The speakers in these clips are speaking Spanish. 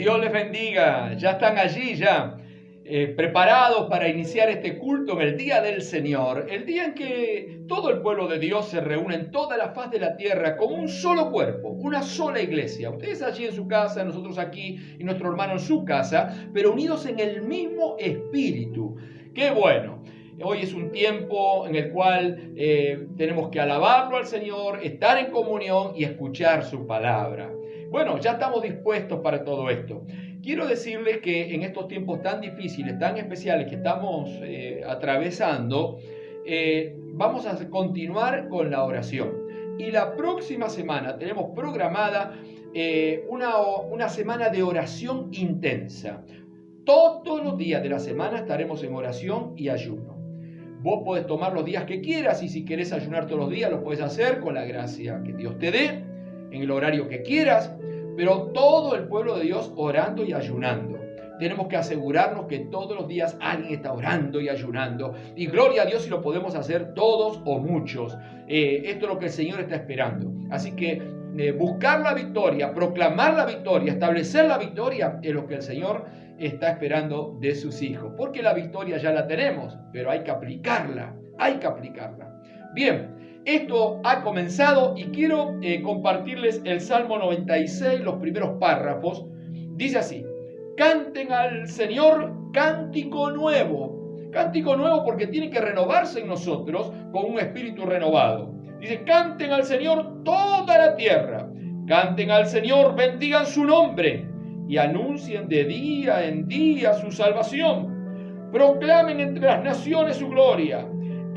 Dios les bendiga. Ya están allí, preparados para iniciar este culto en el Día del Señor, el día en que todo el pueblo de Dios se reúne en toda la faz de la tierra como un solo cuerpo, una sola iglesia. Ustedes allí en su casa, nosotros aquí y nuestro hermano en su casa, pero unidos en el mismo espíritu. ¡Qué bueno! Hoy es un tiempo en el cual tenemos que alabarlo al Señor, estar en comunión y escuchar su palabra. Bueno, ya estamos dispuestos para todo esto. Quiero decirles que en estos tiempos tan difíciles, tan especiales que estamos atravesando, vamos a continuar con la oración. Y la próxima semana tenemos programada una semana de oración intensa. Todos los días de la semana estaremos en oración y ayuno. Vos podés tomar los días que quieras y si querés ayunar todos los días lo podés hacer con la gracia que Dios te dé, en el horario que quieras, pero todo el pueblo de Dios orando y ayunando. Tenemos que asegurarnos que todos los días alguien está orando y ayunando. Y gloria a Dios si lo podemos hacer todos o muchos. Esto es lo que el Señor está esperando. Así que buscar la victoria, proclamar la victoria, establecer la victoria es lo que el Señor está esperando de sus hijos. Porque la victoria ya la tenemos, pero hay que aplicarla. Bien. Esto ha comenzado y quiero compartirles el Salmo 96, los primeros párrafos. Dice así: canten al Señor cántico nuevo. Cántico nuevo porque tiene que renovarse en nosotros con un espíritu renovado. Dice: canten al Señor toda la tierra. Canten al Señor, bendigan su nombre y anuncien de día en día su salvación. Proclamen entre las naciones su gloria.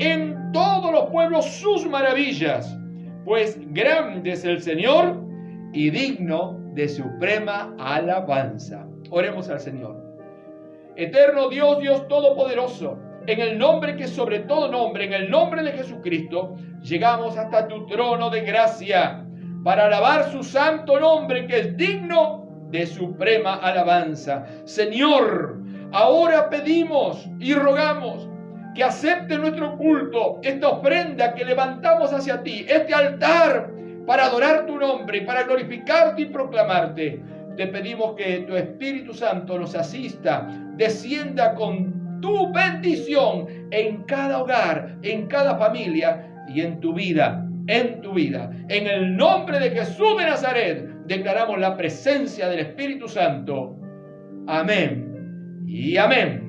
En todos los pueblos sus maravillas, pues grande es el Señor y digno de suprema alabanza. Oremos al Señor. Eterno Dios, Dios todopoderoso, en el nombre que sobre todo nombre, en el nombre de Jesucristo, llegamos hasta tu trono de gracia para alabar su santo nombre que es digno de suprema alabanza. Señor, ahora pedimos y rogamos que acepte nuestro culto, esta ofrenda que levantamos hacia ti, este altar para adorar tu nombre, para glorificarte y proclamarte. Te pedimos que tu Espíritu Santo nos asista, descienda con tu bendición en cada hogar, en cada familia y en tu vida. En el nombre de Jesús de Nazaret, declaramos la presencia del Espíritu Santo. Amén y amén.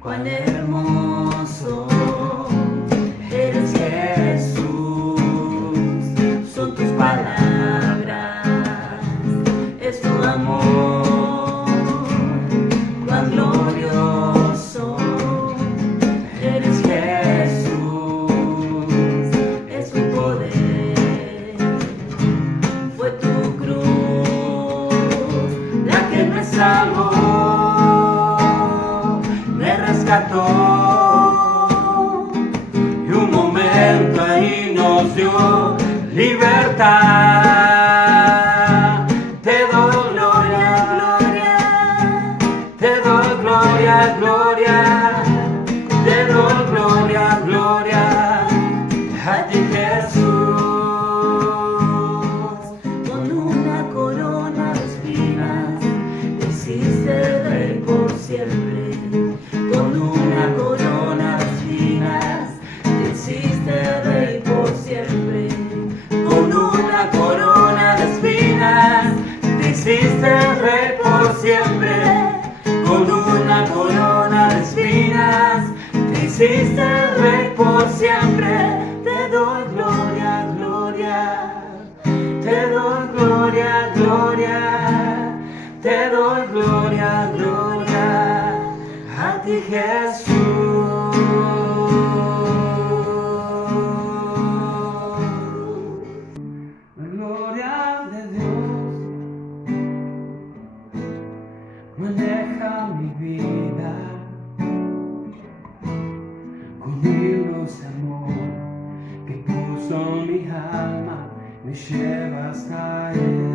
Cuán hermoso eres, Jesús, son tus palabras, es tu amor. Cuán glorioso eres, Jesús, es tu poder. Fue tu cruz la que me salvó, y un momento ahí nos dio libertad. Te doy gloria, gloria, te doy gloria, gloria, te doy gloria, gloria a ti, Jesús. Con una corona de espinas te hiciste rey por siempre. Con una corona de espinas te hiciste rey por siempre. Con una corona de espinas te hiciste rey por siempre. Con una corona de espinas te hiciste rey por siempre. Te doy gloria, gloria, te doy gloria, gloria, te doy gloria, gloria a ti, Jesús. La gloria de Dios maneja mi vida, con hilos de amor que puso mi alma, me lleva hasta Él.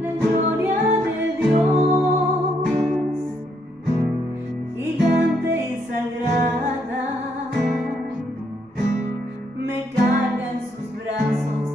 La gloria de Dios, gigante y sagrada, me carga en sus brazos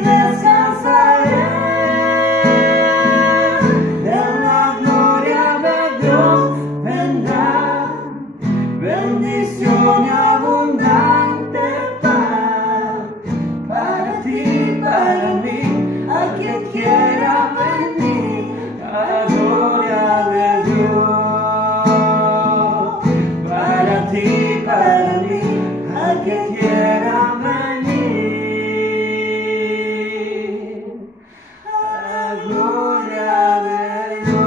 descansaré en la gloria de Dios. Vendrá bendición y abundante paz para ti, para mí, a quien quiera venir a la gloria de Dios. Para ti, para mí, a quien quiera venir a la gloria de Dios.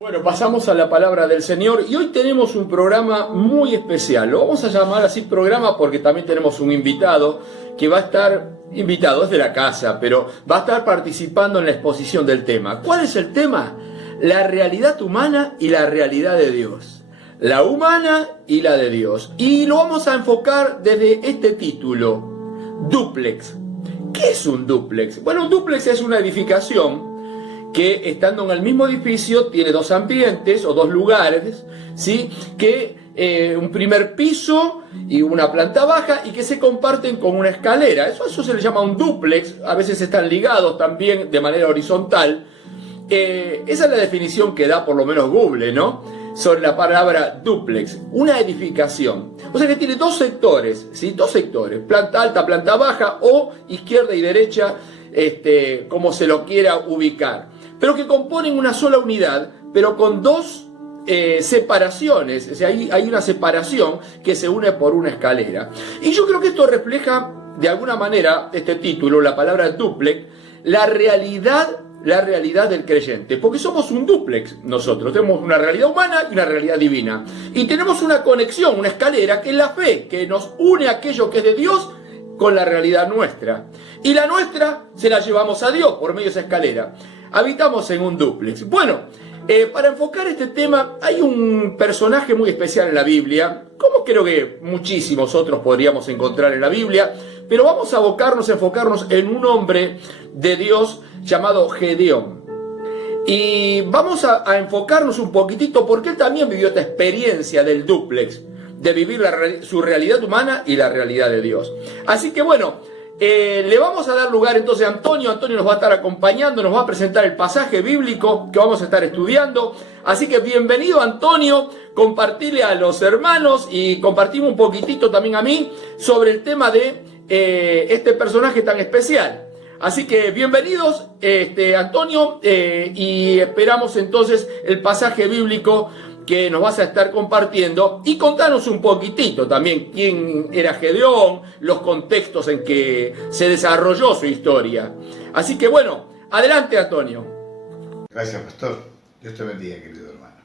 Bueno, pasamos a la palabra del Señor y hoy tenemos un programa muy especial. Lo vamos a llamar así programa porque también tenemos un invitado que va a estar, invitado es de la casa, pero va a estar participando en la exposición del tema. ¿Cuál es el tema? La realidad humana y la realidad de Dios. La humana y la de Dios. Y lo vamos a enfocar desde este título, dúplex. ¿Qué es un dúplex? Bueno, un dúplex es una edificación que estando en el mismo edificio tiene dos ambientes o dos lugares, ¿sí? Que un primer piso y una planta baja y que se comparten con una escalera. Eso se le llama un dúplex. A veces están ligados también de manera horizontal. Esa es la definición que da por lo menos Google, ¿no? Sobre la palabra dúplex, una edificación. O sea que tiene dos sectores, ¿sí? Dos sectores, planta alta, planta baja o izquierda y derecha, como se lo quiera ubicar. Pero que componen una sola unidad, pero con dos separaciones. O sea, hay una separación que se une por una escalera. Y yo creo que esto refleja, de alguna manera, este título, la palabra dúplex, la realidad del creyente, porque somos un dúplex nosotros, tenemos una realidad humana y una realidad divina, y tenemos una conexión, una escalera, que es la fe, que nos une a aquello que es de Dios con la realidad nuestra, y la nuestra se la llevamos a Dios por medio de esa escalera. Habitamos en un dúplex. Bueno, para enfocar este tema hay un personaje muy especial en la Biblia, como creo que muchísimos otros podríamos encontrar en la Biblia, pero vamos a enfocarnos en un hombre de Dios llamado Gedeón. Y vamos a enfocarnos un poquitito porque él también vivió esta experiencia del dúplex, de vivir su realidad humana y la realidad de Dios. Así que bueno, le vamos a dar lugar entonces a Antonio. Antonio nos va a estar acompañando, nos va a presentar el pasaje bíblico que vamos a estar estudiando. Así que bienvenido, Antonio, compartirle a los hermanos y compartimos un poquitito también a mí sobre el tema de este personaje tan especial. Así que bienvenidos, Antonio, y esperamos entonces el pasaje bíblico que nos vas a estar compartiendo y contanos un poquitito también quién era Gedeón, los contextos en que se desarrolló su historia. Así que bueno, adelante, Antonio. Gracias, pastor. Dios te bendiga, querido hermano.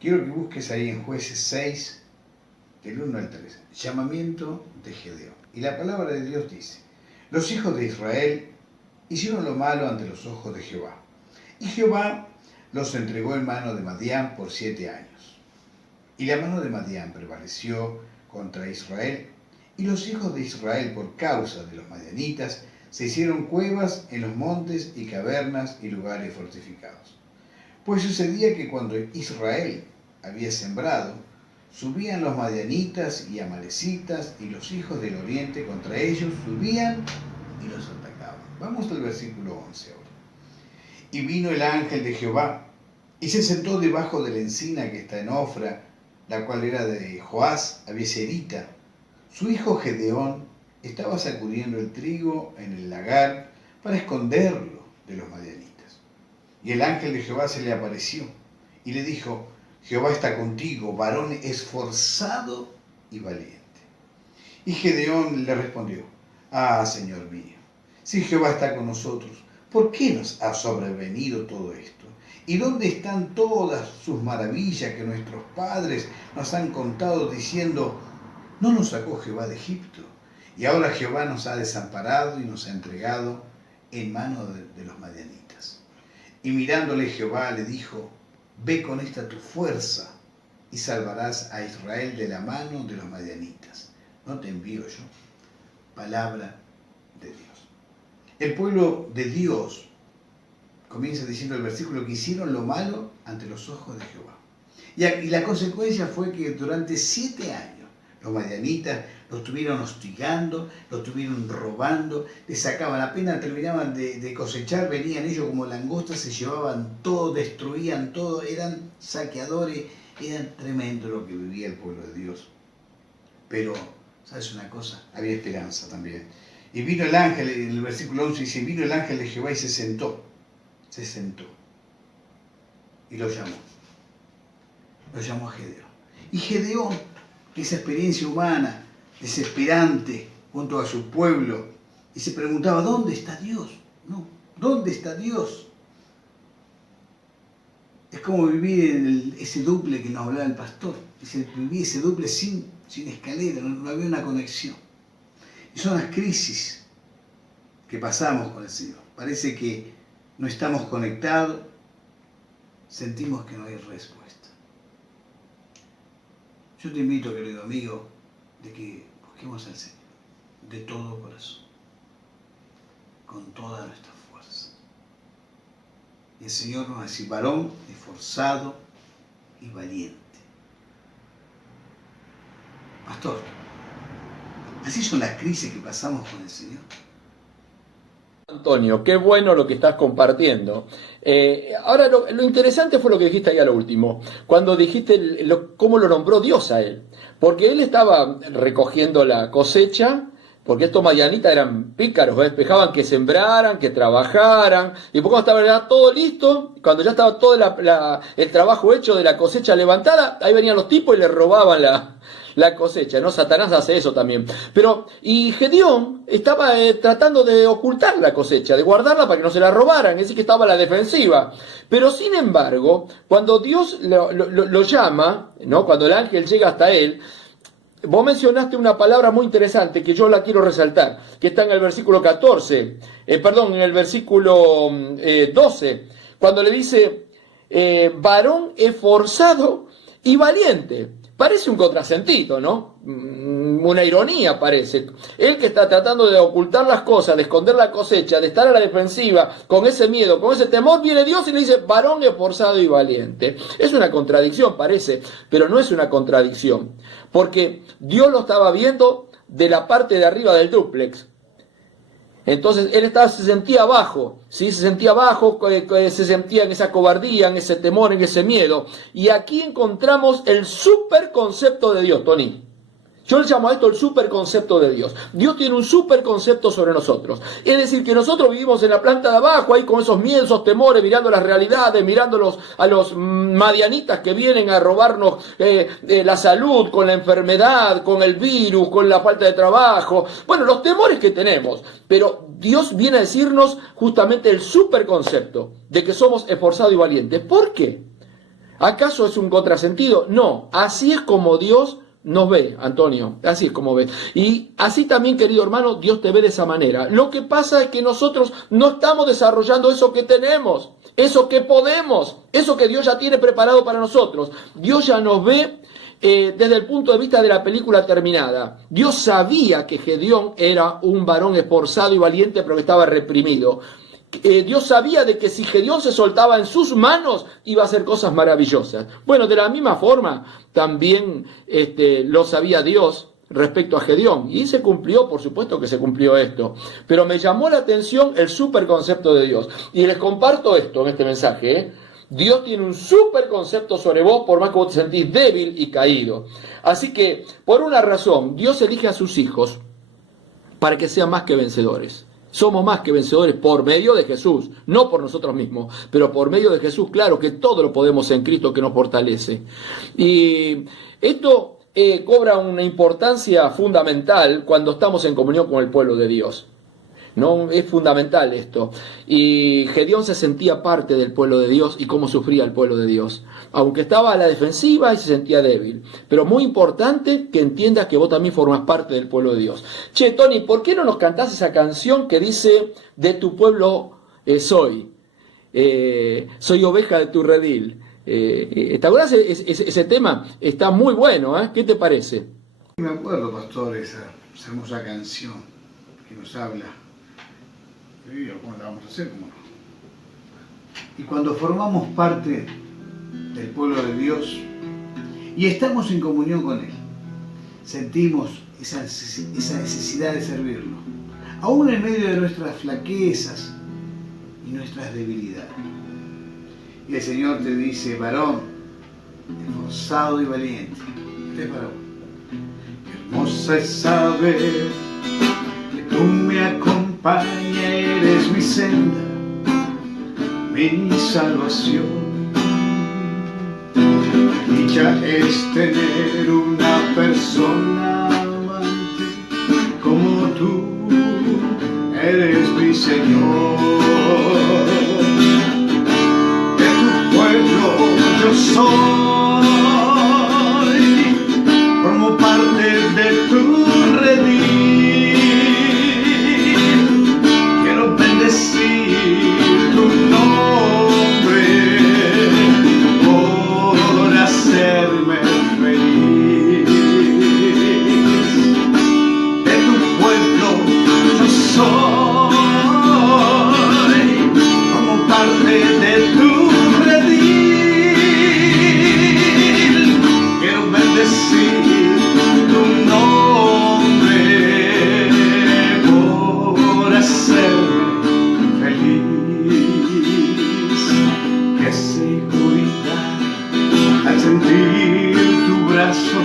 Quiero que busques ahí en Jueces 6, del 1 al 3, llamamiento de Gedeón. Y la palabra de Dios dice: los hijos de Israel hicieron lo malo ante los ojos de Jehová. Y Jehová los entregó en mano de Madián por 7 años. Y la mano de Madián prevaleció contra Israel. Y los hijos de Israel, por causa de los madianitas, se hicieron cuevas en los montes y cavernas y lugares fortificados. Pues sucedía que cuando Israel había sembrado, subían los madianitas y amalecitas, y los hijos del oriente contra ellos subían y los atacaban. Vamos al versículo 11 ahora. Y vino el ángel de Jehová, y se sentó debajo de la encina que está en Ofra, la cual era de Joás Abieserita. Su hijo Gedeón estaba sacudiendo el trigo en el lagar para esconderlo de los madianitas. Y el ángel de Jehová se le apareció y le dijo: Jehová está contigo, varón esforzado y valiente. Y Gedeón le respondió: ah, Señor mío, si Jehová está con nosotros, ¿por qué nos ha sobrevenido todo esto? ¿Y dónde están todas sus maravillas que nuestros padres nos han contado diciendo: ¿no nos sacó Jehová de Egipto? Y ahora Jehová nos ha desamparado y nos ha entregado en manos de los madianitas. Y mirándole Jehová le dijo: ve con esta tu fuerza y salvarás a Israel de la mano de los madianitas. ¿No te envío yo? Palabra de Dios. El pueblo de Dios, comienza diciendo el versículo, que hicieron lo malo ante los ojos de Jehová. Y la consecuencia fue que durante 7 años Los madianitas los estuvieron hostigando, los estuvieron robando, les sacaban, apenas terminaban de cosechar, venían ellos como langostas, se llevaban todo, destruían todo, eran saqueadores, eran tremendo lo que vivía el pueblo de Dios. Pero, ¿sabes una cosa? Había esperanza también. Y vino el ángel, en el versículo 11 dice, vino el ángel de Jehová y se sentó. Y lo llamó a Gedeón. Y Gedeón, esa experiencia humana, desesperante, junto a su pueblo, y se preguntaba, ¿dónde está Dios? No, ¿dónde está Dios? Es como vivir en ese duple que nos hablaba el pastor. Vivir ese duple sin escalera, no había una conexión. Y son las crisis que pasamos con el Señor. Parece que no estamos conectados, sentimos que no hay respuesta. Yo te invito, querido amigo, de que busquemos al Señor de todo corazón, con toda nuestra fuerza. Y el Señor nos va a decir, varón esforzado y valiente. Pastor, así son las crisis que pasamos con el Señor. Antonio, qué bueno lo que estás compartiendo. Ahora, lo interesante fue lo que dijiste ahí a lo último, cuando dijiste cómo lo nombró Dios a él. Porque él estaba recogiendo la cosecha, porque estos madianitas eran pícaros, dejaban que sembraran, que trabajaran, y cuando estaba ya todo listo, cuando ya estaba todo el trabajo hecho de la cosecha levantada, ahí venían los tipos y le robaban la cosecha, ¿no? Satanás hace eso también. Y Gedeón estaba tratando de ocultar la cosecha, de guardarla para que no se la robaran, es decir, que estaba a la defensiva. Pero sin embargo, cuando Dios lo llama, ¿no? Cuando el ángel llega hasta él, vos mencionaste una palabra muy interesante que yo la quiero resaltar, que está en el versículo 14, en el versículo 12, cuando le dice, varón esforzado y valiente. Parece un contrasentido, ¿no? Una ironía parece. Él que está tratando de ocultar las cosas, de esconder la cosecha, de estar a la defensiva, con ese miedo, con ese temor, viene Dios y le dice, varón esforzado y valiente. Es una contradicción, parece, pero no es una contradicción. Porque Dios lo estaba viendo de la parte de arriba del dúplex. Entonces él se sentía abajo, ¿sí? Se sentía en esa cobardía, en ese temor, en ese miedo. Y aquí encontramos el superconcepto de Dios, Tony. Yo le llamo a esto el superconcepto de Dios. Dios tiene un superconcepto sobre nosotros. Es decir, que nosotros vivimos en la planta de abajo, ahí con esos miedos, esos temores, mirando las realidades, mirando a los madianitas que vienen a robarnos la salud, con la enfermedad, con el virus, con la falta de trabajo. Bueno, los temores que tenemos. Pero Dios viene a decirnos justamente el superconcepto de que somos esforzados y valientes. ¿Por qué? ¿Acaso es un contrasentido? No, así es como Dios nos ve, Antonio, así es como ve. Y así también, querido hermano, Dios te ve de esa manera. Lo que pasa es que nosotros no estamos desarrollando eso que tenemos, eso que podemos, eso que Dios ya tiene preparado para nosotros. Dios ya nos ve desde el punto de vista de la película terminada. Dios sabía que Gedeón era un varón esforzado y valiente, pero que estaba reprimido. Dios sabía de que si Gedeón se soltaba en sus manos, iba a hacer cosas maravillosas. Bueno, de la misma forma, también lo sabía Dios respecto a Gedeón. Y se cumplió, por supuesto que se cumplió esto. Pero me llamó la atención el superconcepto de Dios. Y les comparto esto en este mensaje, Dios tiene un superconcepto sobre vos, por más que vos te sentís débil y caído. Así que, por una razón, Dios elige a sus hijos para que sean más que vencedores. Somos más que vencedores por medio de Jesús, no por nosotros mismos, pero por medio de Jesús, claro que todo lo podemos en Cristo que nos fortalece. Y esto cobra una importancia fundamental cuando estamos en comunión con el pueblo de Dios. ¿No? Es fundamental esto. Y Gedeón se sentía parte del pueblo de Dios y cómo sufría el pueblo de Dios. Aunque estaba a la defensiva y se sentía débil. Pero muy importante que entiendas que vos también formas parte del pueblo de Dios. Che, Tony, ¿por qué no nos cantás esa canción que dice, de tu pueblo soy? Soy oveja de tu redil. ¿Te acuerdas ese tema? Está muy bueno, ¿eh? ¿Qué te parece? Me acuerdo, pastor, esa hermosa canción que nos habla. ¿Cómo la vamos a hacer? ¿Cómo no? Y cuando formamos parte del pueblo de Dios y estamos en comunión con Él, sentimos esa necesidad de servirlo, aún en medio de nuestras flaquezas y nuestras debilidades. Y el Señor te dice: varón, esforzado y valiente. Este es para vos. Hermosa es saber que tú me acompañas, eres mi senda, mi salvación. Dicha es tener una persona amante como tú, eres mi Señor. De tu pueblo yo soy, formo parte de tu redil. Quiero bendecir tu nombre por hacerme feliz. De tu pueblo yo soy, como parte de tu redil. Quiero bendecir tu nombre por hacerme feliz. Qué seguridad al sentir tu brazo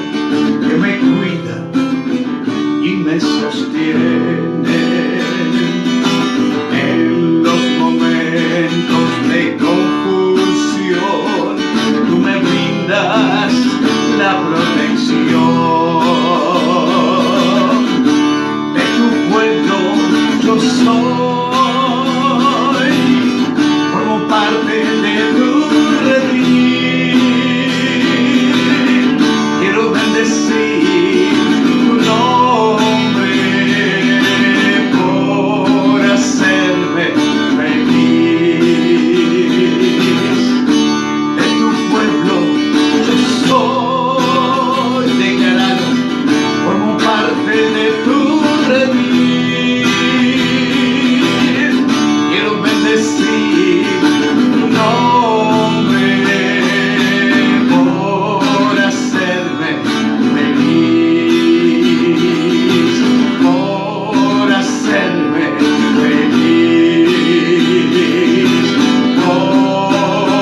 que me cuida y me sostiene en los momentos de confusión. Tú me brindas la protección. De tu pueblo yo soy, formo parte de tu redil. Quiero bendecir tu nombre por hacerme feliz. De tu pueblo yo soy, declarado, formo parte de tu redil. Quiero bendecir tu nombre por hacerme feliz, por hacerme feliz, por hacerme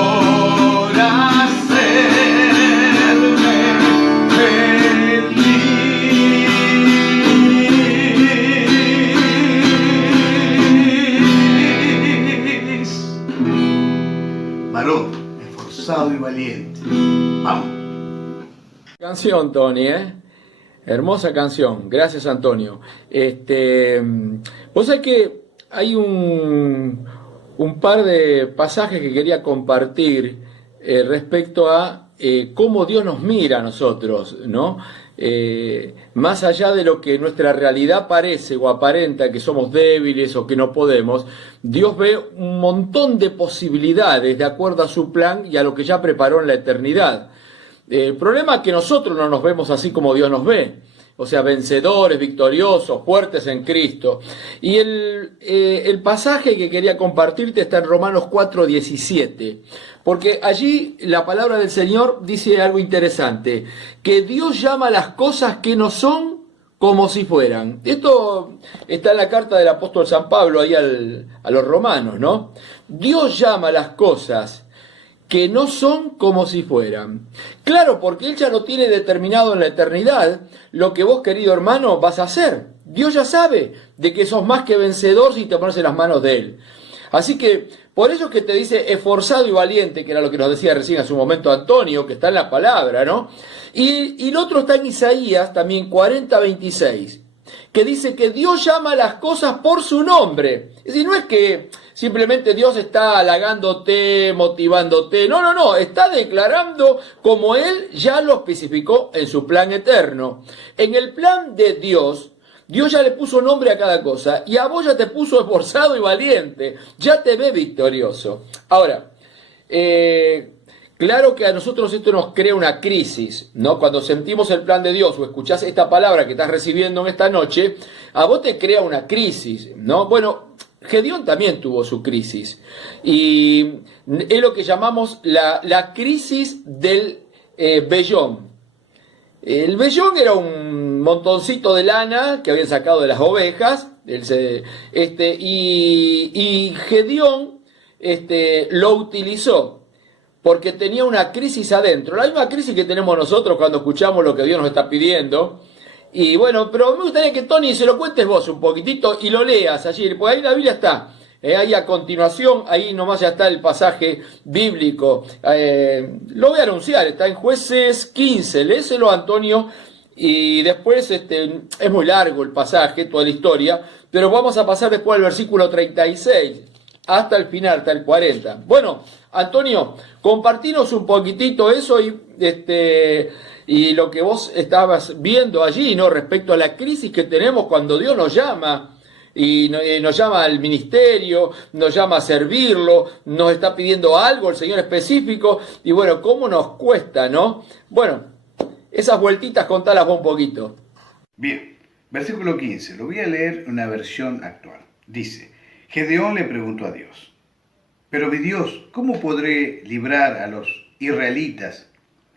feliz. Varón, esforzado y valiente. Vamos. Canción, Tony, ¿eh? Hermosa canción. Gracias, Antonio. Vos sabés que hay un par de pasajes que quería compartir respecto a cómo Dios nos mira a nosotros, ¿no? Más allá de lo que nuestra realidad parece o aparenta, que somos débiles o que no podemos, Dios ve un montón de posibilidades de acuerdo a su plan y a lo que ya preparó en la eternidad. El problema es que nosotros no nos vemos así como Dios nos ve, o sea, vencedores, victoriosos, fuertes en Cristo. Y el pasaje que quería compartirte está en Romanos 4:17, porque allí la palabra del Señor dice algo interesante, que Dios llama a las cosas que no son como si fueran. Esto está en la carta del apóstol San Pablo ahí a los romanos, ¿no? Dios llama a las cosas que no son como si fueran. Claro, porque Él ya lo tiene determinado en la eternidad, lo que vos, querido hermano, vas a hacer. Dios ya sabe de que sos más que vencedor si te pones en las manos de Él. Así que, por eso es que te dice esforzado y valiente, que era lo que nos decía recién hace un momento Antonio, que está en la palabra, ¿no? Y el otro está en Isaías, también 40:26, que dice que Dios llama a las cosas por su nombre. Es decir, no es que simplemente Dios está halagándote, motivándote. No. Está declarando como Él ya lo especificó en su plan eterno. En el plan de Dios, Dios ya le puso nombre a cada cosa. Y a vos ya te puso esforzado y valiente. Ya te ve victorioso. Ahora, claro que a nosotros esto nos crea una crisis, ¿no? Cuando sentimos el plan de Dios o escuchás esta palabra que estás recibiendo en esta noche, a vos te crea una crisis, ¿no? Bueno, Gedeón también tuvo su crisis y es lo que llamamos la crisis del vellón. El vellón era un montoncito de lana que habían sacado de las ovejas, y Gedeón lo utilizó porque tenía una crisis adentro, la misma crisis que tenemos nosotros cuando escuchamos lo que Dios nos está pidiendo. Y bueno, pero me gustaría que Tony se lo cuentes vos un poquitito y lo leas allí, porque ahí la Biblia está. Ahí a continuación, ahí nomás ya está el pasaje bíblico. Lo voy a anunciar, está en Jueces 15, léeselo Antonio, y después es muy largo el pasaje, toda la historia, pero vamos a pasar después al versículo 36, hasta el final, hasta el 40. Bueno, Antonio, compartinos un poquitito eso y lo que vos estabas viendo allí, ¿no? Respecto a la crisis que tenemos cuando Dios nos llama. Y nos llama al ministerio, nos llama a servirlo, nos está pidiendo algo el Señor específico, y bueno, cómo nos cuesta, ¿no? Bueno, esas vueltitas contalas vos un poquito. Bien, versículo 15, lo voy a leer en una versión actual. Dice, Gedeón le preguntó a Dios, pero mi Dios, ¿cómo podré librar a los israelitas?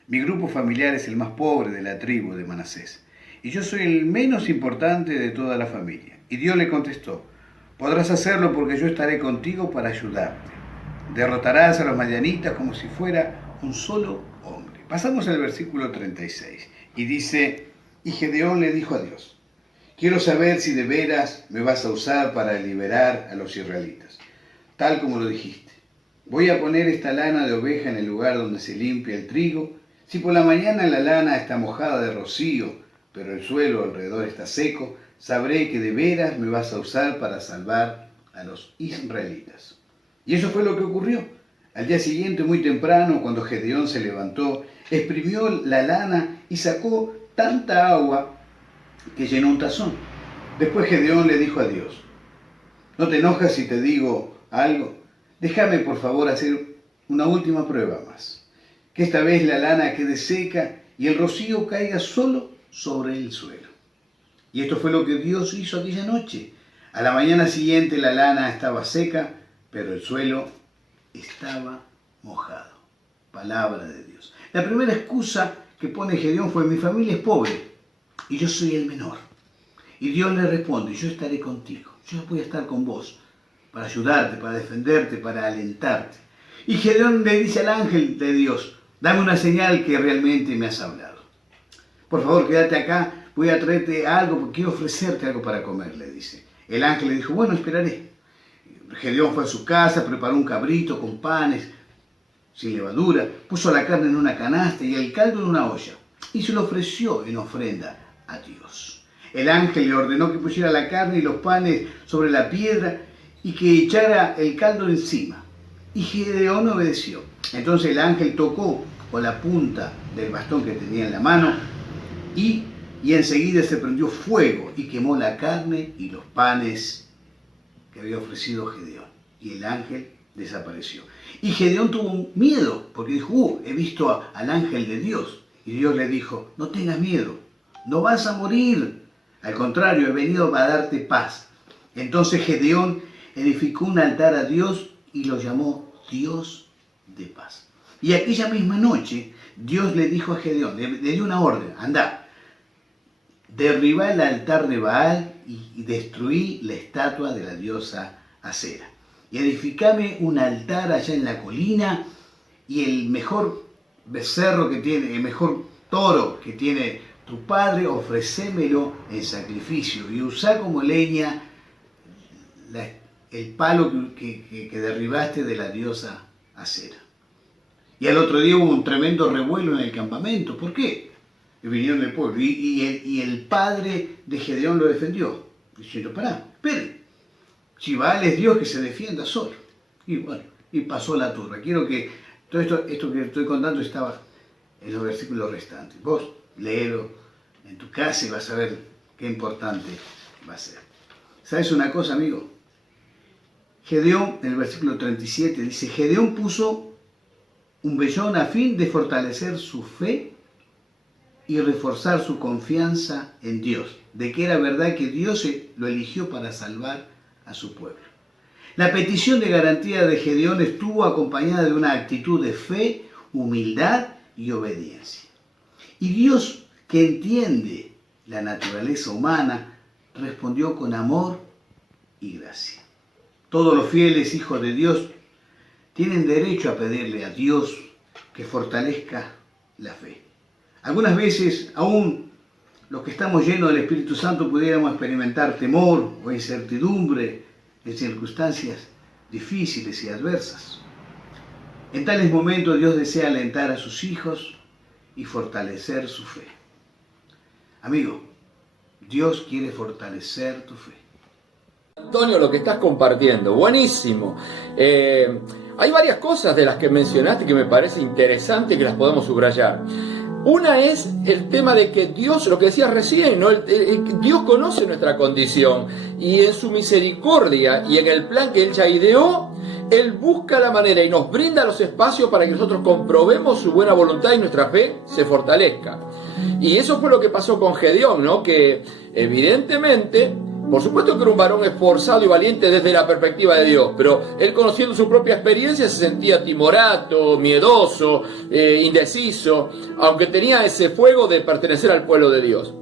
Mi grupo familiar es el más pobre de la tribu de Manasés, y yo soy el menos importante de toda la familia. Y Dios le contestó, podrás hacerlo porque yo estaré contigo para ayudarte. Derrotarás a los madianitas como si fuera un solo hombre. Pasamos al versículo 36 y dice, y Gedeón le dijo a Dios, quiero saber si de veras me vas a usar para liberar a los israelitas, tal como lo dijiste. Voy a poner esta lana de oveja en el lugar donde se limpia el trigo. Si por la mañana la lana está mojada de rocío, pero el suelo alrededor está seco, sabré que de veras me vas a usar para salvar a los israelitas. Y eso fue lo que ocurrió. Al día siguiente, muy temprano, cuando Gedeón se levantó, exprimió la lana y sacó tanta agua que llenó un tazón. Después Gedeón le dijo a Dios, ¿no te enojas si te digo algo? Déjame por favor hacer una última prueba más. Que esta vez la lana quede seca y el rocío caiga solo sobre el suelo. Y esto fue lo que Dios hizo aquella noche. A la mañana siguiente la lana estaba seca, pero el suelo estaba mojado. Palabra de Dios. La primera excusa que pone Gedeón fue, mi familia es pobre y yo soy el menor. Y Dios le responde, yo estaré contigo, yo voy a estar con vos para ayudarte, para defenderte, para alentarte. Y Gedeón le dice al ángel de Dios, dame una señal que realmente me has hablado. Por favor, quédate acá, voy a traerte algo, porque quiero ofrecerte algo para comer, le dice. El ángel le dijo, bueno, esperaré. Gedeón fue a su casa, preparó un cabrito con panes, sin levadura, puso la carne en una canasta y el caldo en una olla, y se lo ofreció en ofrenda a Dios. El ángel le ordenó que pusiera la carne y los panes sobre la piedra y que echara el caldo encima. Y Gedeón obedeció. Entonces el ángel tocó con la punta del bastón que tenía en la mano y enseguida se prendió fuego y quemó la carne y los panes que había ofrecido Gedeón. Y el ángel desapareció. Y Gedeón tuvo miedo porque dijo, he visto al ángel de Dios. Y Dios le dijo, no tengas miedo, no vas a morir. Al contrario, he venido a darte paz. Entonces Gedeón edificó un altar a Dios y lo llamó Dios de paz. Y aquella misma noche Dios le dijo a Gedeón, le dio una orden, anda, derribá el altar de Baal y destruí la estatua de la diosa Acera. Y edificame un altar allá en la colina y el mejor becerro que tiene, el mejor toro que tiene tu padre, ofrecémelo en sacrificio y usá como leña el palo que derribaste de la diosa Acera. Y al otro día hubo un tremendo revuelo en el campamento. ¿Por qué? Y vinieron del pueblo. Y el padre de Gedeón lo defendió, diciendo, pará, espere, si Baal es Dios, que se defienda solo. Y bueno, y pasó la turba. Quiero que todo esto que estoy contando estaba en los versículos restantes. Vos léelo en tu casa y vas a ver qué importante va a ser. ¿Sabes una cosa, amigo? Gedeón, en el versículo 37, dice, Gedeón puso un vellón a fin de fortalecer su fe y reforzar su confianza en Dios, de que era verdad que Dios lo eligió para salvar a su pueblo. La petición de garantía de Gedeón estuvo acompañada de una actitud de fe, humildad y obediencia. Y Dios que entiende la naturaleza humana, respondió con amor y gracia. Todos los fieles hijos de Dios tienen derecho a pedirle a Dios que fortalezca la fe. Algunas veces, aún los que estamos llenos del Espíritu Santo, pudiéramos experimentar temor o incertidumbre en circunstancias difíciles y adversas. En tales momentos Dios desea alentar a sus hijos y fortalecer su fe. Amigo, Dios quiere fortalecer tu fe. Antonio, lo que estás compartiendo, buenísimo. Hay varias cosas de las que mencionaste que me parece interesante que las podemos subrayar. Una es el tema de que Dios, lo que decías recién, ¿no? Dios conoce nuestra condición y en su misericordia y en el plan que Él ya ideó, Él busca la manera y nos brinda los espacios para que nosotros comprobemos su buena voluntad y nuestra fe se fortalezca. Y eso fue lo que pasó con Gedeón, ¿no? Que evidentemente, por supuesto que era un varón esforzado y valiente desde la perspectiva de Dios, pero él, conociendo su propia experiencia, se sentía timorato, miedoso, indeciso, aunque tenía ese fuego de pertenecer al pueblo de Dios.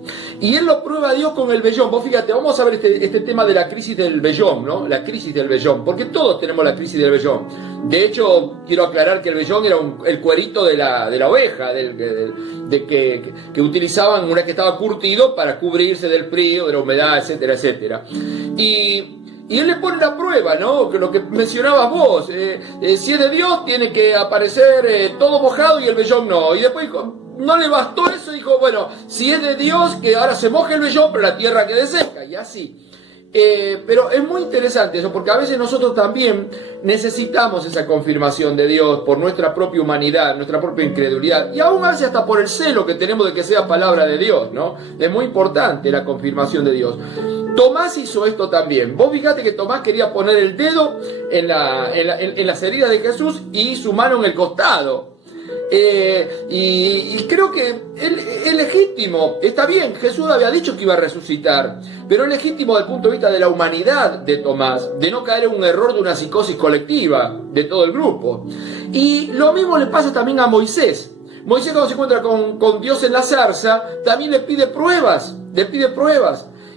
Y él lo prueba a Dios con el vellón. Vos fíjate, vamos a ver este tema de la crisis del vellón, ¿no? La crisis del vellón, porque todos tenemos la crisis del vellón. De hecho, quiero aclarar que el vellón era el cuerito de la oveja, que utilizaban una vez que estaba curtido para cubrirse del frío, de la humedad, etcétera, etcétera. Y él le pone la prueba, ¿no? Que lo que mencionabas vos, si es de Dios tiene que aparecer todo mojado y el vellón no. Y después no le bastó eso, dijo, bueno, si es de Dios que ahora se moje el vellón, pero la tierra quede seca, y así. Pero es muy interesante eso, porque a veces nosotros también necesitamos esa confirmación de Dios por nuestra propia humanidad, nuestra propia incredulidad, y aún a veces hasta por el celo que tenemos de que sea palabra de Dios, ¿no? Es muy importante la confirmación de Dios. Tomás hizo esto también. Vos fíjate que Tomás quería poner el dedo en las heridas de Jesús y su mano en el costado. Y creo que es legítimo, está bien, Jesús había dicho que iba a resucitar, pero es legítimo desde el punto de vista de la humanidad de Tomás, de no caer en un error de una psicosis colectiva de todo el grupo. Y lo mismo le pasa también a Moisés. Moisés, cuando se encuentra con Dios en la zarza, también le pide pruebas.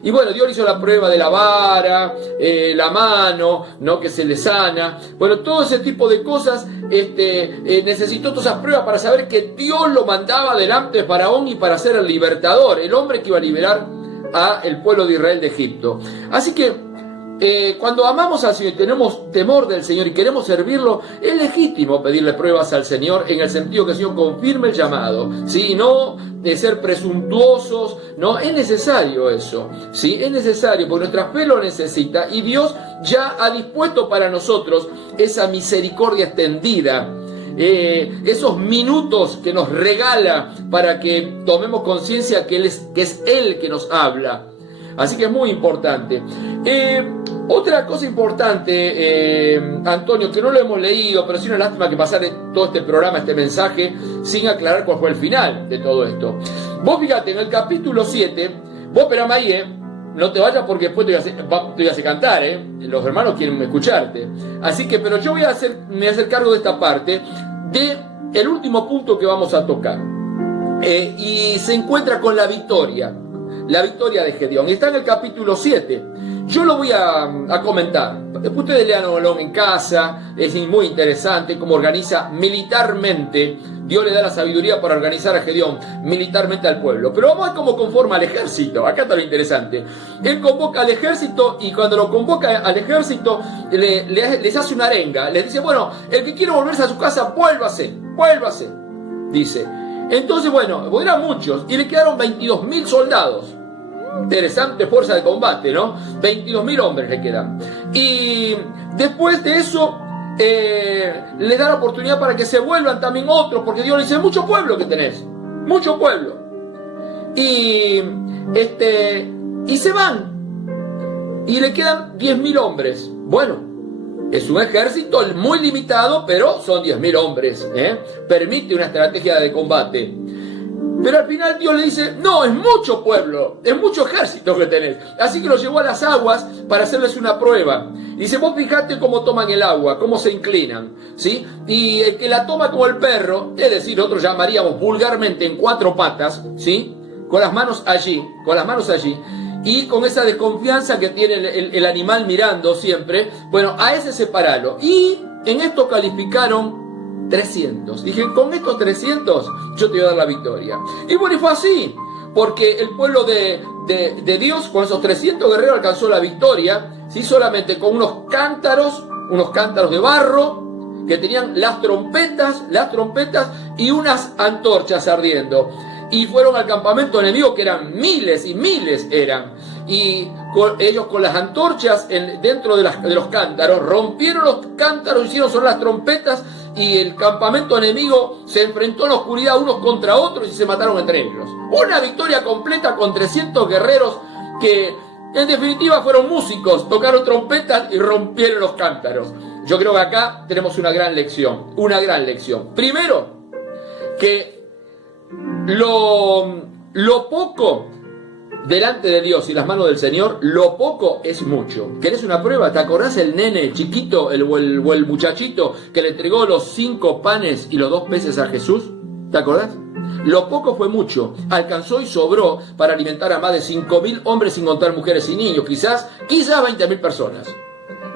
Y bueno, Dios hizo la prueba de la vara, la mano, ¿no? Que se le sana. Bueno, todo ese tipo de cosas necesitó todas esas pruebas para saber que Dios lo mandaba delante de Faraón y para ser el libertador, el hombre que iba a liberar al pueblo de Israel de Egipto. Así que cuando amamos al Señor y tenemos temor del Señor y queremos servirlo, es legítimo pedirle pruebas al Señor en el sentido que el Señor confirme el llamado, ¿sí? Y no de ser presuntuosos, no, es necesario eso, ¿sí? Es necesario porque nuestra fe lo necesita y Dios ya ha dispuesto para nosotros esa misericordia extendida, esos minutos que nos regala para que tomemos conciencia que es Él que nos habla. Así que es muy importante. Otra cosa importante, Antonio, que no lo hemos leído, pero sí una lástima que pasar todo este programa, este mensaje, sin aclarar cuál fue el final de todo esto. Vos fíjate, en el capítulo 7, vos esperame ahí, no te vayas porque después te voy a hacer cantar, los hermanos quieren escucharte. Así que, pero yo me voy a hacer cargo de esta parte, de el último punto que vamos a tocar. Y se encuentra con la victoria de Gedeón. Está en el capítulo 7. Yo lo voy a comentar. Ustedes leanlo en casa. Es muy interesante cómo organiza militarmente. Dios le da la sabiduría para organizar a Gedeón militarmente al pueblo. Pero vamos a ver cómo conforma al ejército. Acá está lo interesante. Él convoca al ejército y cuando lo convoca al ejército les hace una arenga. Les dice, bueno, el que quiera volverse a su casa, vuélvase. Dice. Entonces, bueno, eran muchos y le quedaron 22.000 soldados. Interesante fuerza de combate, ¿no? 22.000 hombres le quedan. Y después de eso, le da la oportunidad para que se vuelvan también otros, porque Dios le dice, mucho pueblo que tenés, mucho pueblo. Y se van. Y le quedan 10.000 hombres. Bueno, es un ejército muy limitado, pero son 10.000 hombres, permite una estrategia de combate. Pero al final Dios le dice, no, es mucho pueblo, es mucho ejército que tenés. Así que lo llevó a las aguas para hacerles una prueba. Dice, vos fijate cómo toman el agua, cómo se inclinan, ¿sí? Y el que la toma como el perro, es decir, nosotros llamaríamos vulgarmente en 4 patas, ¿sí? con las manos allí, y con esa desconfianza que tiene el animal mirando siempre, bueno, a ese separalo. Y en esto calificaron 300. Dije, con estos 300 yo te voy a dar la victoria. Y bueno, y fue así, porque el pueblo de Dios, con esos 300 guerreros, alcanzó la victoria, ¿sí? Solamente con unos cántaros de barro, que tenían las trompetas y unas antorchas ardiendo. Y fueron al campamento enemigo, que eran miles y miles eran. Y ellos con las antorchas dentro de los cántaros, rompieron los cántaros, hicieron sonar las trompetas, y el campamento enemigo se enfrentó en la oscuridad unos contra otros y se mataron entre ellos. Una victoria completa con 300 guerreros que en definitiva fueron músicos, tocaron trompetas y rompieron los cántaros. Yo creo que acá tenemos una gran lección. Primero, que lo poco delante de Dios y las manos del Señor, lo poco es mucho. ¿Querés una prueba? ¿Te acordás el nene chiquito, o el muchachito que le entregó los 5 panes y los 2 peces a Jesús? ¿Te acordás? Lo poco fue mucho, alcanzó y sobró para alimentar a más de 5.000 hombres, sin contar mujeres y niños, quizás 20.000 personas.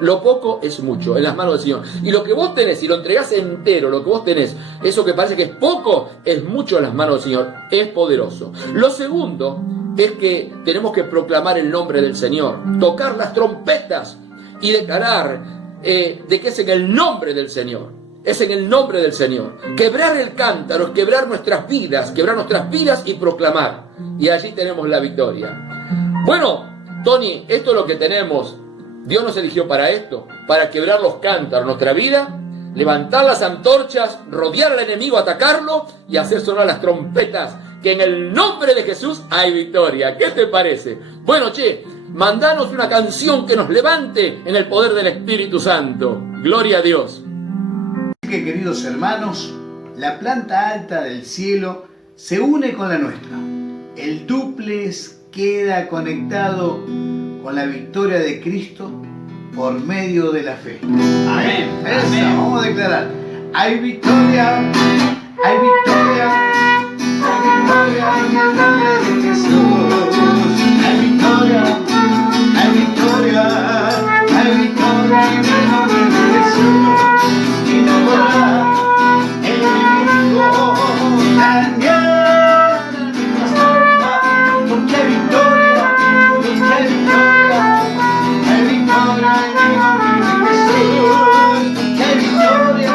Lo poco es mucho en las manos del Señor. Y lo que vos tenés, si lo entregás entero, lo que vos tenés, eso que parece que es poco, es mucho en las manos del Señor, es poderoso. Lo segundo es que tenemos que proclamar el nombre del Señor, tocar las trompetas y declarar de que es en el nombre del Señor. Es en el nombre del Señor. Quebrar el cántaro es quebrar nuestras vidas y proclamar. Y allí tenemos la victoria. Bueno, Tony, esto es lo que tenemos. Dios nos eligió para esto, para quebrar los cántaros, nuestra vida, levantar las antorchas, rodear al enemigo, atacarlo y hacer sonar las trompetas, que en el nombre de Jesús hay victoria. ¿Qué te parece? Bueno, mandanos una canción que nos levante en el poder del Espíritu Santo. Gloria a Dios. Así que, queridos hermanos, la planta alta del cielo se une con la nuestra. El dúplex queda conectado con la victoria de Cristo por medio de la fe. Amén. Eso, Amén. vamos a declarar. Hay victoria, hay victoria, hay victoria en el nombre de Jesús. Hay victoria, hay victoria, hay victoria en el nombre de Jesús. Y no podrá el enemigo dañar nuestras almas, porque hay victoria, porque hay victoria, hay victoria en el nombre de Jesús. Porque hay victoria,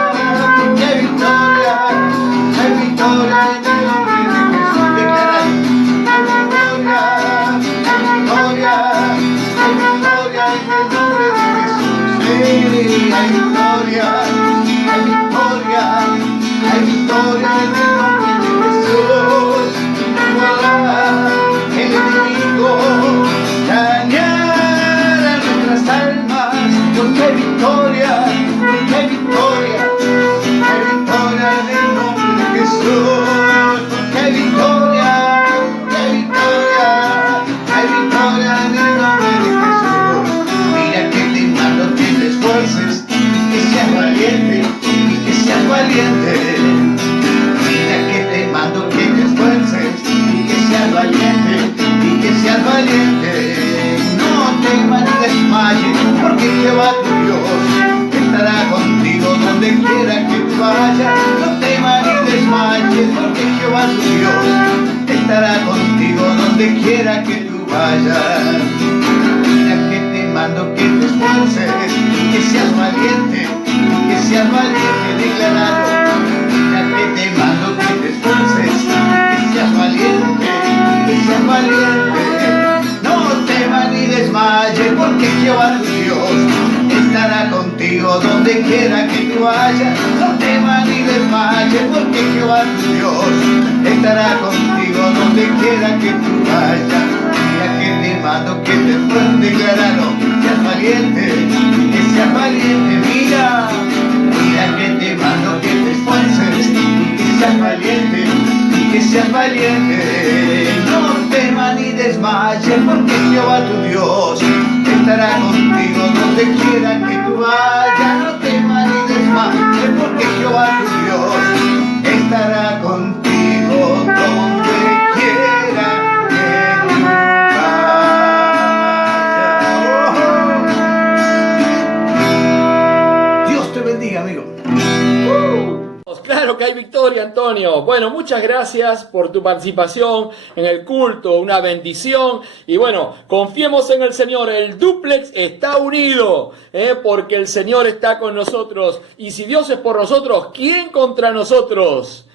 porque hay victoria, hay victoria en el nombre de Jesús. Declara, hay victoria, hay victoria, hay victoria en el nombre de Jesús. Sí, hay victoria, hay victoria, hay victoria en el nombre de Jesús. No podrá el enemigo dañar a nuestras almas, porque hay victoria, porque hay victoria, hay victoria en el nombre de Jesús. Porque hay victoria, hay victoria, hay victoria en el nombre de Jesús. Mira que te mando que te esfuerces, que seas valiente y que seas valiente. Mira que te mando que te esfuerces y que seas valiente y que seas valiente. No temas ni desmayes, porque Jehová tu Dios estará contigo donde quiera que tú vayas. No temas ni desmayes, porque Jehová tu Dios estará contigo donde quiera que tú vayas. Mira que te mando que te esfuerces y que seas valiente, y que seas valiente, declaralo. Mira que te mando que te esfuerces y que seas valiente, y que seas valiente. No temas ni desmayes, porque Jehová tu Dios estará contigo donde quiera que tú vayas. No temas ni desmayes, porque Jehová tu Dios estará contigo donde quiera que tú vayas. Mira que te mando que te esfuerces, declaralo, seas valiente, que seas valiente. Mira que te mando que te esfuerces y que seas valiente, y que seas valiente. No temas ni desmayes, porque Jehová tu Dios estará contigo donde quiera que tú vayas. No temas ni desmayes, porque Jehová tu Dios estará contigo donde quiera Antonio. Bueno, muchas gracias por tu participación en el culto, una bendición. Y bueno, confiemos en el Señor, el dúplex está unido, porque el Señor está con nosotros. Y si Dios es por nosotros, ¿quién contra nosotros?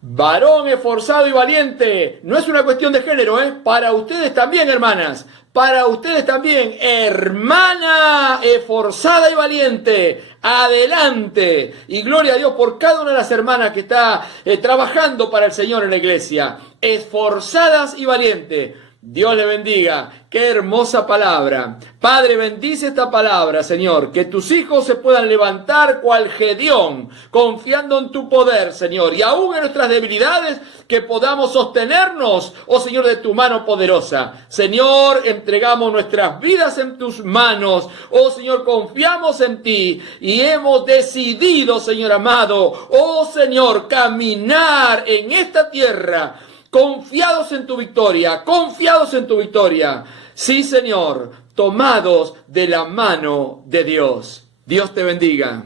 Varón esforzado y valiente. No es una cuestión de género, para ustedes también, hermanas. Para ustedes también, hermana esforzada y valiente, adelante. Y gloria a Dios por cada una de las hermanas que está trabajando para el Señor en la iglesia. Esforzadas y valientes. Dios le bendiga. Qué hermosa palabra. Padre, bendice esta palabra, Señor. Que tus hijos se puedan levantar cual Gedeón, confiando en tu poder, Señor. Y aún en nuestras debilidades, que podamos sostenernos, oh Señor, de tu mano poderosa. Señor, entregamos nuestras vidas en tus manos. Oh Señor, confiamos en ti. Y hemos decidido, Señor amado, oh Señor, caminar en esta tierra confiados en tu victoria, confiados en tu victoria. Sí, Señor, tomados de la mano de Dios. Dios te bendiga.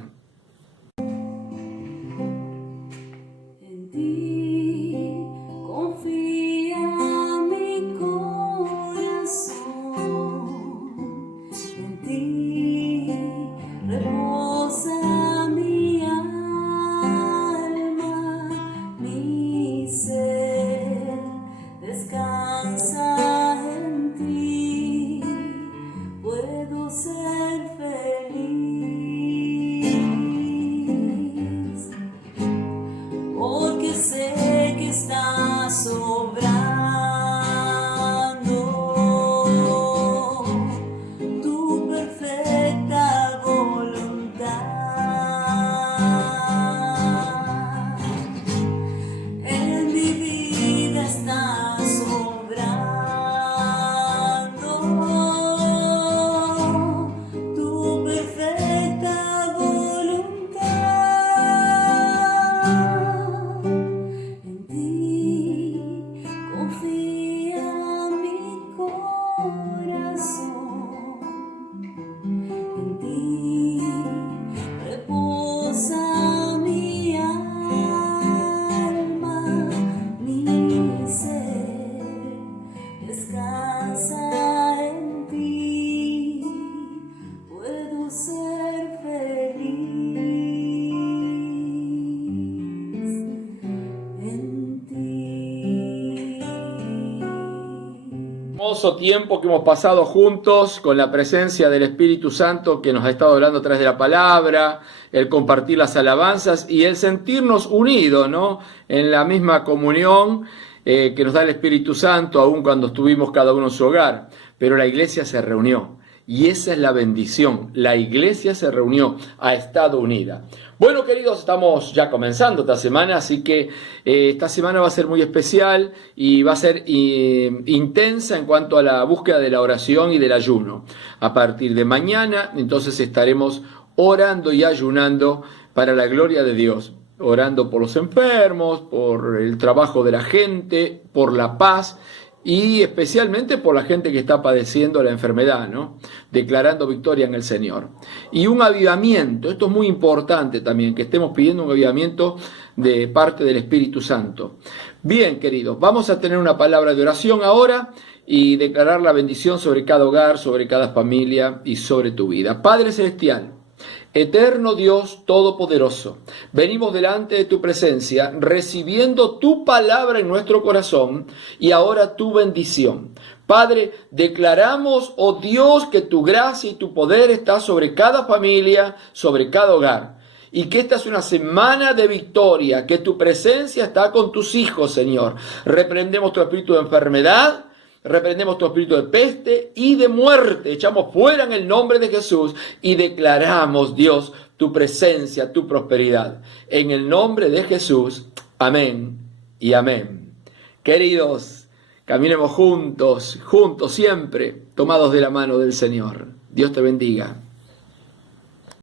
En ti confía mi corazón, en ti reposa mi alma, mi ser descansa en ti, puedo ser feliz, porque sé que estás obrando tu perfecta voluntad. En mi vida estás obrando tu perfecta voluntad. En ti confía mi corazón, en ti reposa mi alma, mi ser descansa en ti, puedo ser feliz en ti. Hermoso tiempo que hemos pasado juntos con la presencia del Espíritu Santo que nos ha estado hablando a través de la palabra, el compartir las alabanzas y el sentirnos unidos, ¿no?, en la misma comunión que nos da el Espíritu Santo, aun cuando estuvimos cada uno en su hogar. Pero la iglesia se reunió. Y esa es la bendición. La iglesia se reunió, ha estado unida. Bueno, queridos, estamos ya comenzando esta semana, así que esta semana va a ser muy especial y va a ser intensa en cuanto a la búsqueda de la oración y del ayuno. A partir de mañana, entonces estaremos orando y ayunando para la gloria de Dios. Orando por los enfermos, por el trabajo de la gente, por la paz y especialmente por la gente que está padeciendo la enfermedad, ¿no?, declarando victoria en el Señor. Y un avivamiento, esto es muy importante también, que estemos pidiendo un avivamiento de parte del Espíritu Santo. Bien, queridos, vamos a tener una palabra de oración ahora y declarar la bendición sobre cada hogar, sobre cada familia y sobre tu vida. Padre Celestial, eterno Dios Todopoderoso, venimos delante de tu presencia recibiendo tu palabra en nuestro corazón y ahora tu bendición. Padre, declaramos, oh Dios, que tu gracia y tu poder está sobre cada familia, sobre cada hogar. Y que esta es una semana de victoria, que tu presencia está con tus hijos, Señor. Reprendemos tu espíritu de enfermedad, reprendemos tu espíritu de peste y de muerte. Echamos fuera en el nombre de Jesús y declaramos, Dios, tu presencia, tu prosperidad. En el nombre de Jesús, amén y amén. Queridos, caminemos juntos siempre, tomados de la mano del Señor. Dios te bendiga.